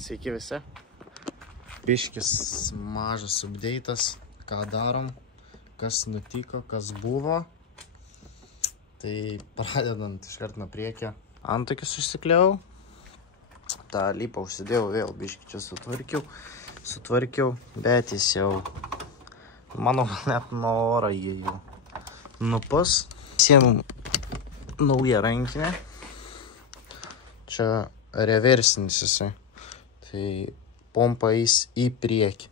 Sveiki visi. Biškis mažas updeitas, ką darom, kas nutiko, kas buvo. Tai pradedant iškart nuo priekio. Antakius užsikliau. tą lypą užsidėjau, vėl biškį čia sutvarkiau, bet jis jau, manau, net nuo oro jį jau nupus. Siemu naują rankinę. Čia reversinis jisai. Tai pompa eis į priekį.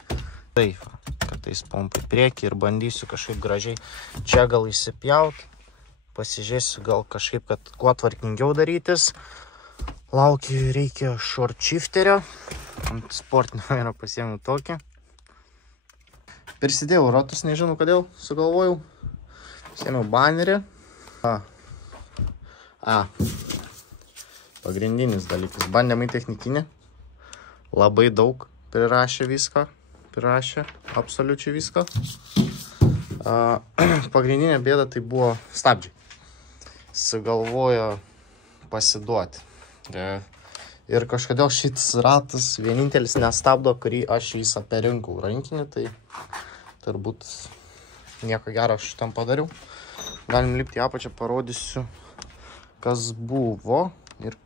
Taip, kad eis pompa į priekį ir bandysiu kažkaip gražiai čia gal įsipjaut. Pasižiūrėsiu gal kažkaip, kad kuo tvarkingiau darytis. Laukiu, reikia short shifterio. Ant sportinio yra pasiėmiau tokį. Prisidėjau ratus, nežinau kodėl, sugalvojau. Pasiėmiau banerį. Pagrindinis dalykas. Bandėm į technikinį. Labai daug prirašė viską. Prirašė absoliučiai viską. Pagrindinė bėda tai buvo stabdžiai. Sugalvojo pasiduoti. Ir kažkodėl šitas ratas vienintelis nestabdo, kurį aš visą perinkau rankinį, tai turbūt nieko gero aš tam padariau. Galim lipti į apačią, parodysiu, kas buvo ir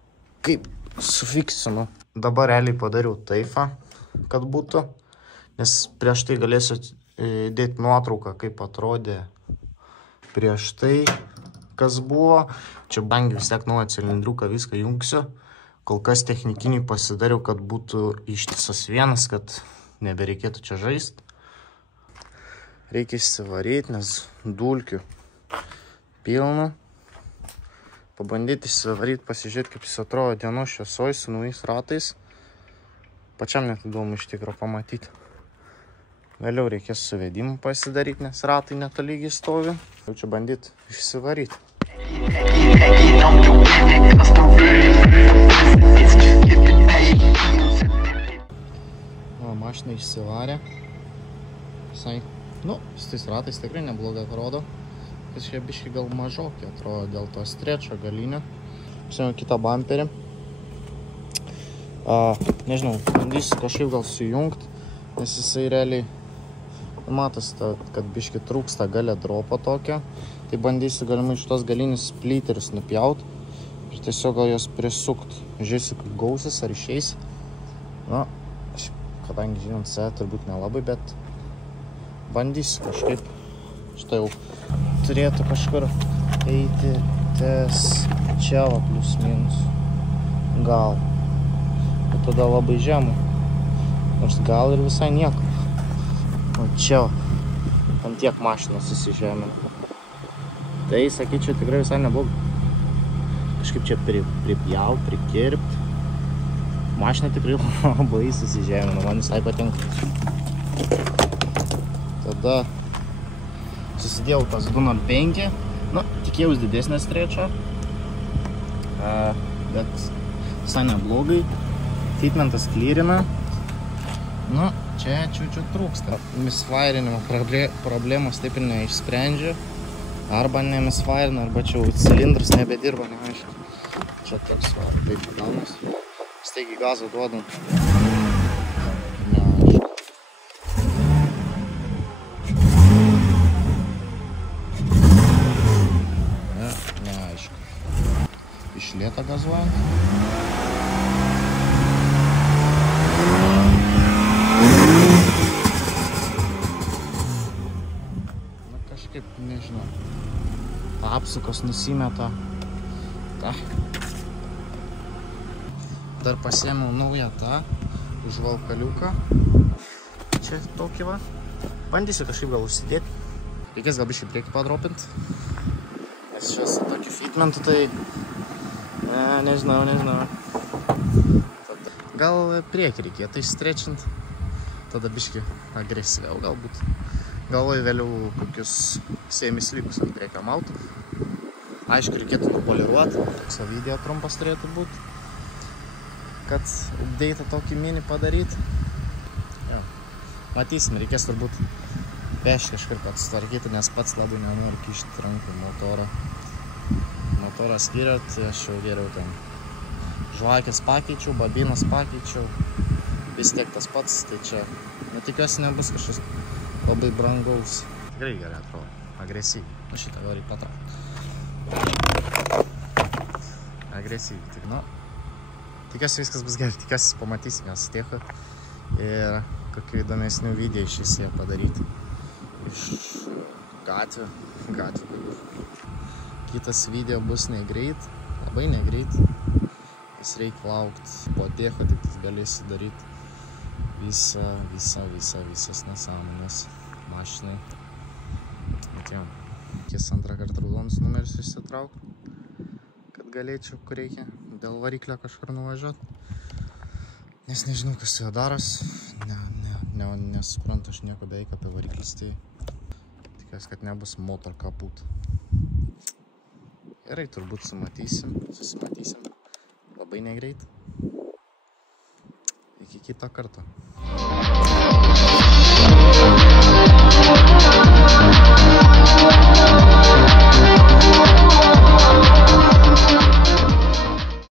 kaip sufiksinu. Dabar realiai padariau taifą, kad būtų, nes prieš tai galėsiu dėti nuotrauką, kaip atrodė prieš tai, kas buvo. Čia bangiu vis tiek naują cilindriuką, viską jungsiu. Kol kas technikinį pasidariau, kad būtų ištisas vienas, kad nebereikėtų čia žaisti. Reikia įsivaryti, nes dulkių pilna. Pabandyti įsivaryti, pasižiūrėti, kaip jis atrodo dienos šviesoj su naujais ratais. Pačiam net įdomu iš tikro pamatyti. Vėliau reikės suvedimų pasidaryti, nes ratai netolygiai stovi. Jau čia bandyti išsivaryti. Mašina išsivarė. Visai, su tais ratais tikrai neblogai atrodo. Kažkiek biškai gal mažokį atrodo dėl to strečio galinio. Pasiėmiau kitą bamperį. Nežinau, bandysiu kažkaip gal sujungti, nes jisai realiai matos, kad biškai trūksta galė dropo tokio. Tai bandysiu galimai šitos galinius spliterius nupjaut ir tiesiog gal jos prisukt. Žiūrėsiu, kaip gausis ar išeis. Kadangi žinant save, turbūt nelabai, bet bandysiu kažkaip. Štai jau turėtų kažkur eiti ties čia, plius minus. Gal. O tada labai žemai. Nors gal ir visai nieko. O čia ant tiek mašinos susižemė. Tai, sakyčiau, tikrai visai neblogai. Kažkaip čia pripjaut, prikirpt. Mašina tikrai labai susižemė, man visai patinka. Tada susidėjau tas 205. Tikėjaus didesnę strečio. Bet visai neblogai. Fitmentas klyrina. Čia čiūčiu trūksta. Misfirinimo problemos taip ir neišsprendžia. Arba nemisfirina, arba čia cilindras nebedirba, neaišku. Čia toks taip gaunas. Staigiai gazą duodam. Neaišku. Neaišku. Iš lėto gazuojant. Kažkaip, nežinau. Apsukos nusimeta. Dar pasiėmiau naują tą užvalkaliuką. Čia tokį va. Bandysiu kažkaip gal užsidėti. Reikės gal biškai priekį padropinti. Nes čia su tokiu fitmentu tai... Nežinau. Gal priekį reikėtų išstrečinti. Tada biškai agresyviau galbūt. Galvoju vėliau kokius sėmislikus ant priekio mautų. Aišku, reikėtų nupoliruoti. Toks video trumpas turėtų būti. Kad update'ą tokį mini padaryti. Matysim, reikės turbūt peš kažkur pats tvarkyti, nes pats labai nenoriu kišti rankų motorą. motorą skyrė, tai aš jau geriau ten žvakės pakeičiau, babinas pakeičiau, vis tiek tas pats, tai čia, tikiuosi nebus kažkas labai brangaus. Tikrai gerai atrodo, agresyviai, nu šitą gal reikia patraukti. Agresyviai, tik tikiuosi viskas bus gerai, tikiuosi pamatysim jas tieko ir kokių įdomesnių video iš vis jie padaryti. Iš gatvių. Kitas video bus negreit, labai negreit. Reikia laukti po tieko, tik tas galėsi daryti visas nesąmonės mašinai. Atėjau. Kies antrą kartą raudonus numerius išsitraukti, kad galėčiau, kur reikia, dėl variklio kažkur nuvažiuoti. Nes nežinau, kas su jo daros. Nesuprantu aš nieko beveik apie variklis, tai tikiuosi, kad nebus motor kaput. Gerai, turbūt susimatysim. Labai negreit. Iki kito karto.